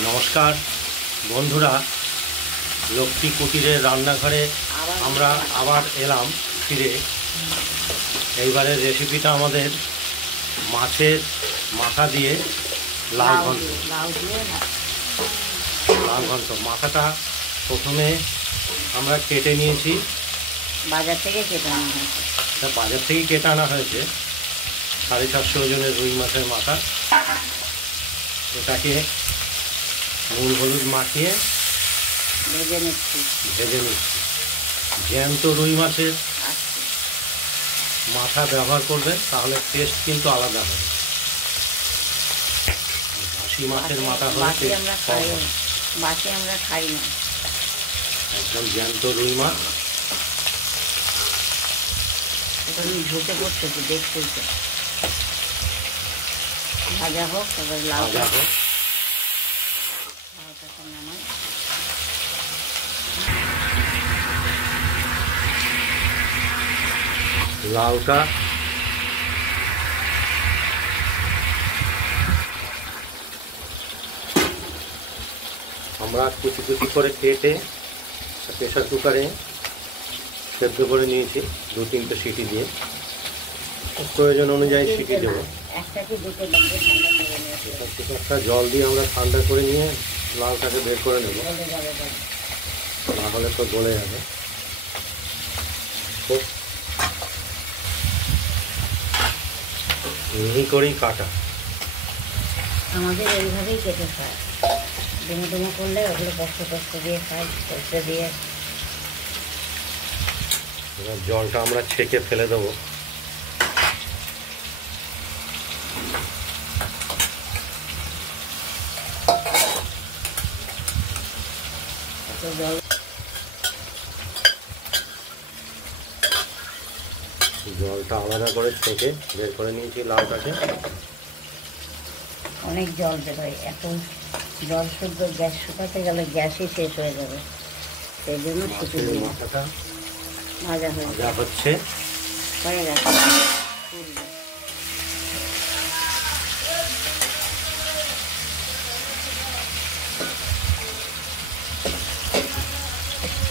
নমস্কার বন্ধুরা, লক্ষ্মী কুটিরের রান্নাঘরে আমরা আবার এলাম ফিরে। এইবারের রেসিপিটা আমাদের মাছের মাথা দিয়ে লাউ ঘন্ট। মাথাটা প্রথমে আমরা কেটে নিয়েছি, বাজার থেকে কেটে আনা হয়েছে। এটা বাজার থেকেই কেটে আনা হয়েছে 750 ওজনের রুই মাছের মাথা। এটাকে নুন হলুদ মাখিয়ে ভেজে নিচ্ছি। জ্যান্ত রুই মাছের মাথা ব্যবহার করবেন, তাহলে টেস্ট কিন্তু আলাদা হবে। বাসি মাছের মাথা হলে বাসি আমরা খাই না, একদম জ্যান্ত রুই মাছ। এটা ঝুঁকে পড়ছে, তো দেখতেই তো। ভাজা হোক, তারপর লাউটা হোক, লাউটাকে নামাই। লাউটা আমরা কুচি কুচি করে কেটে প্রেশার কুকারে সেদ্ধ করে নিয়েছি 2-3টে সিটি দিয়ে। প্রয়োজন অনুযায়ী সিটি দেবো। একটা জল দিয়ে আমরা ঠান্ডা করে নিয়ে লাউটাকে বের করে নেব, না হলে তো গলে যাবে। মিহি করেই কাটা, আমাদের এইভাবেই কেটে খায়। ডুমো ডুমো করলে ওগুলো কষ্ট দিয়ে খাই, সরষে দিয়ে। এবার জলটা আমরা ছেঁকে ফেলে দেবো। জলটা আলাদা করে ছেঁকে বের করে নিয়েছি লাউটাকে। অনেক জল বেরোয়, এত জল শুদ্ধ গ্যাস শুকাতে গেলে গ্যাসই শেষ হয়ে যাবে। সেই জন্য মাথাটা ভাজা হচ্ছে, হয়ে গেছে।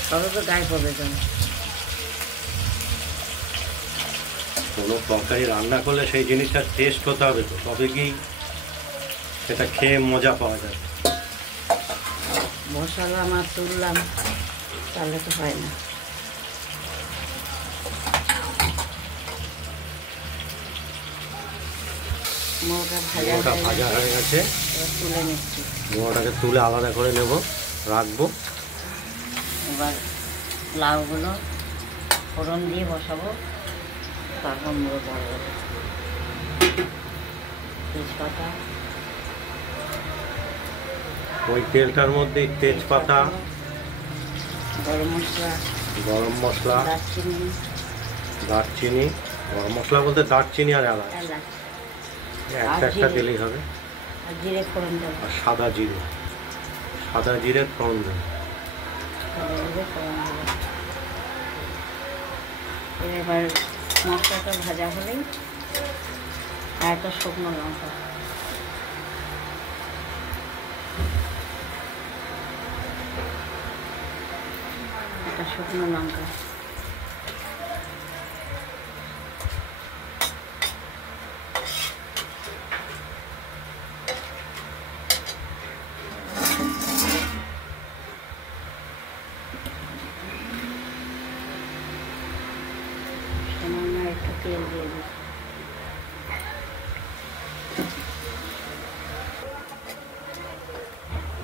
তবে তো গায়ে পড়বে জল। কোনো তরকারি রান্না করলে সেই জিনিসটার টেস্ট হতে হবে, তো তবে কি সেটা খেয়ে মজা পাওয়া যাবে। মশলা মাছ তুললাম, তাহলে তো হয় না। মোটা ভাজা হয়ে গেছে, তুলে নিচ্ছি। মোটাকে তুলে আলাদা করে নেব, রাখবো। এবার লাউগুলো ফোড়ন দিয়ে বসাবো, তারপর মুড়ো পড়বো। তেজপাতা, ওই তেলটার মধ্যে তেজপাতা, গরম মশলা, দারচিনি। গরম মশলা বলতে দারচিনি আর এলাচ, একটা দিলেই হবে। আর জিরে ফোড়ন দেবো, আর সাদা জিরে ফোড়ন দেবো। এবার মশলাটা ভাজা হলেই আর একটা শুকনো লঙ্কা, সামান্য একটু তেল দিয়ে দিই।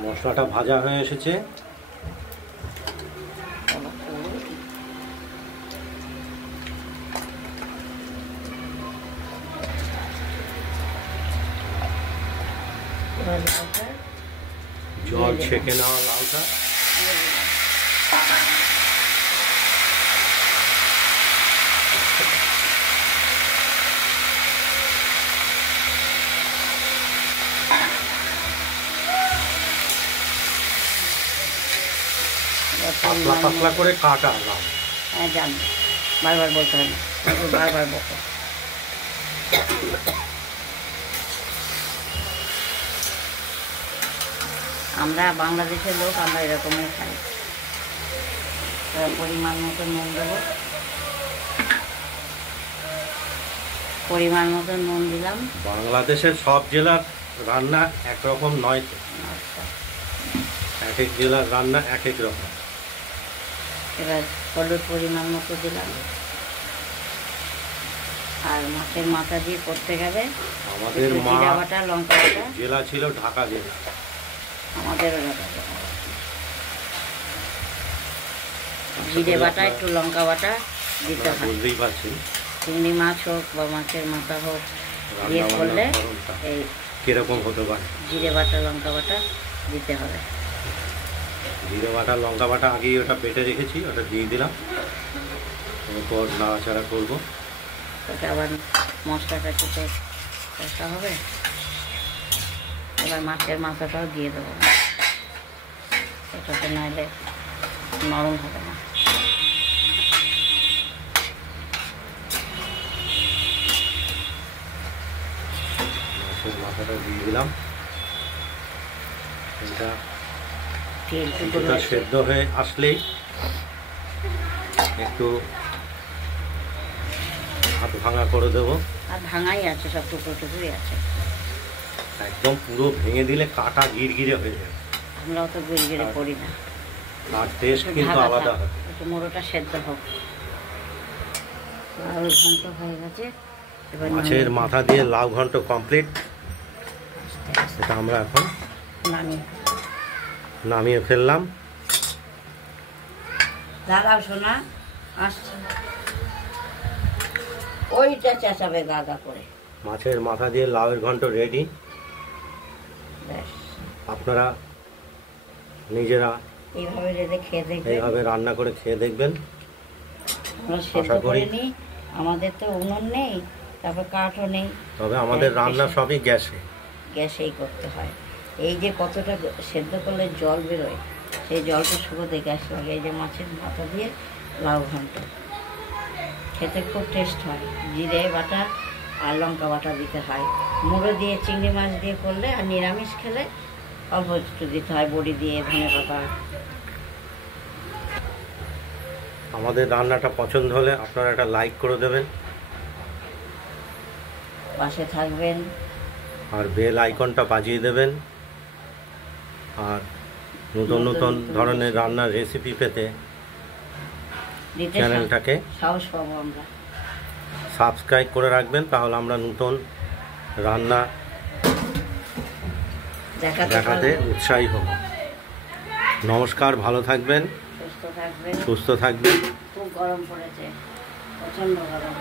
মশলাটা ভাজা হয়ে এসেছে। জল ছেঁকে নেওয়া লাউটা পাতলা করে কাটা লাউ। হ্যাঁ জানি, বারবার বলতে হয় না, বারবার বলতে। আমরা বাংলাদেশের লোক, আমরা এরকমই খাই। পরিমাণ মতো নুন দেবো, পরিমাণ মতো নুন দিলাম। বাংলাদেশের সব জেলার রান্না একরকম নয় তো, আচ্ছা, এক এক জেলার রান্না এক এক রকম। এবার হলুদ পরিমাণ মতো দিলাম। আর মাছের মাথা দিয়ে করতে গেলে আমাদের মা জিরা বাটা, লঙ্কা বাটা, জেলা ছিল ঢাকা জেলা, আমাদেরও জিরে বাটা, একটু লঙ্কা বাটা দিতে হয়। বুঝতেই পারছি চিংড়ি মাছ হোক বা মাছের মাথা হোক দিয়ে করলে এই কিরকম হতে পারে। জিরে বাটা, লঙ্কা বাটা দিতে হবে। জিরে বাটা, লঙ্কা বাটা আগেই ওটা বেটে রেখেছি, ওটা দিয়ে দিলাম। এরপর নাড়াচাড়া করবো। ওটা আবার মশলাটা একটু কষা হবে। এবার মাছের মাথাটাও দিয়ে দেবো, এটাতে নাহলে নরম হবে না। মাছের মাথাটা দিয়ে দিলাম। এটা কিছুটা সেদ্ধ হয়ে আসলেই একটু হাত ভাঙা করে দেবো। আর ভাঙাই আছে, সব টুকরো টুকরোই আছে। একদম পুরো ভেঙে দিলে কাটা গিরগিরে হয়ে যাবে, আমরা অত গুড়ি করি না। আর টেস্ট কিন্তু আলাদা হবে। একটু মোড়োটা সেদ্ধ হোক। লাউ ঘন্ট হয়ে গেছে। এবার মাছের মাথা দিয়ে লাউ ঘন্ট কমপ্লিট। সেটা আমরা এখন নামিয়ে ফেললাম। দাদা শোনা আসছে, ওইটা চেঁচাবে দাদা করে। মাছের মাথা দিয়ে লাউয়ের ঘন্ট রেডি। আপনারা নিজেরা এইভাবে রেঁধে খেয়ে দেখবেন, এইভাবে রান্না করে খেয়ে দেখবেন। আমরা সেদ্ধ করে নিই। আমাদের তো উনুন নেই, তারপর কাঠও নেই, তবে আমাদের রান্না সবই গ্যাসে, গ্যাসেই করতে হয়। এই যে কতটা সেদ্ধ করলে জল বেরোয়, সেই জলটা শুকোতে গ্যাস লাগে। এই যে মাছের মাথা দিয়ে লাউ ঘন্ট খেতে খুব টেস্ট হয়। জিরে বাটা আর লঙ্কা বাটা দিতে হয়। মুড়ো দিয়ে চিংড়ি মাছ দিয়ে করলে, আর নিরামিষ খেলে অল্প একটু দিতে হয়, বড়ি দিয়ে, ধনে পাতা। আমাদের রান্নাটা পছন্দ হলে আপনারা একটা লাইক করে দেবেন, পাশে থাকবেন, আর বেল আইকনটা বাজিয়ে দেবেন। আর নতুন নতুন ধরনের রান্নার রেসিপি পেতে চ্যানেলটাকে সাহস পাবো আমরা। সাবস্ক্রাইব করে রাখবেন, তাহলে আমরা নতুন রান্না দেখাতে উৎসাহী হব। নমস্কার, ভালো থাকবেন, সুস্থ থাকবেন। সুস্থ থাকবেন। খুব গরম পড়েছে, প্রচণ্ড গরম।